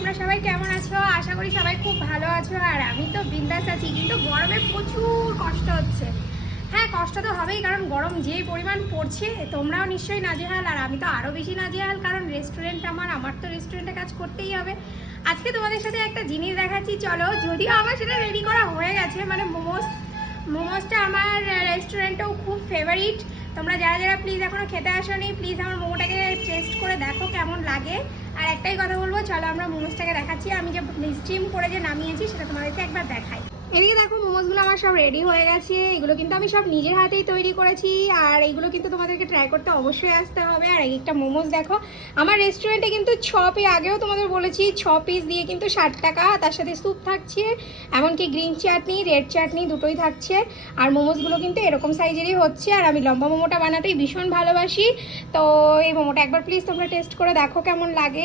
তোমরা সবাই কেমন আছো? আশা করি সবাই খুব ভালো আছো। আর আমি তো বিন্দাস আছি, কিন্তু গরমে প্রচুর কষ্ট হচ্ছে। হ্যাঁ, কষ্ট তো হবেই, কারণ গরম যে পরিমাণ পড়ছে তোমরাও নিশ্চয়ই নাজেহাল, আর আমি তো আরও বেশি নাজেহাল, কারণ রেস্টুরেন্ট আমার তো রেস্টুরেন্টে কাজ করতেই হবে। আজকে তোমাদের সাথে একটা জিনিস দেখাচ্ছি, চলো। যদিও আমার সেটা রেডি করা হয়ে গেছে, মানে মোমোসটা আমার রেস্টুরেন্টেও খুব ফেভারিট। তোমরা যারা যারা প্লিজ এখনো খেতে আসোনি, প্লিজ আমার মোমোটাকে টেস্ট করে দেখো কেমন লাগে। আর একটাই কথা বলবো, চলো আমরা মোমোসটাকে দেখাচ্ছি। আমি যে স্টিম করে যে নামিয়েছি সেটা তোমাদেরকে একবার দেখাই। এদিকে দেখো, মোমোসগুলো আমার সব রেডি হয়ে গেছে। এগুলো কিন্তু আমি সব নিজের হাতেই তৈরি করেছি, আর এইগুলো কিন্তু তোমাদেরকে ট্রাই করতে অবশ্যই আসতে হবে। আর একটা মোমোস দেখো, আমার রেস্টুরেন্টে কিন্তু 6 পিস, আগেও তোমাদের বলেছি 6 পিস দিয়ে কিন্তু 60 টাকা, তার সাথে স্যুপ থাকছে, এমনকি গ্রিন চাটনি, রেড চাটনি দুটোই থাকছে। আর মোমোসগুলো কিন্তু এরকম সাইজেরই হচ্ছে, আর আমি লম্বা মোমোটা বানাতেই ভীষণ ভালোবাসি। তো এই মোমোটা একবার প্লিজ তোমরা টেস্ট করে দেখো কেমন লাগে।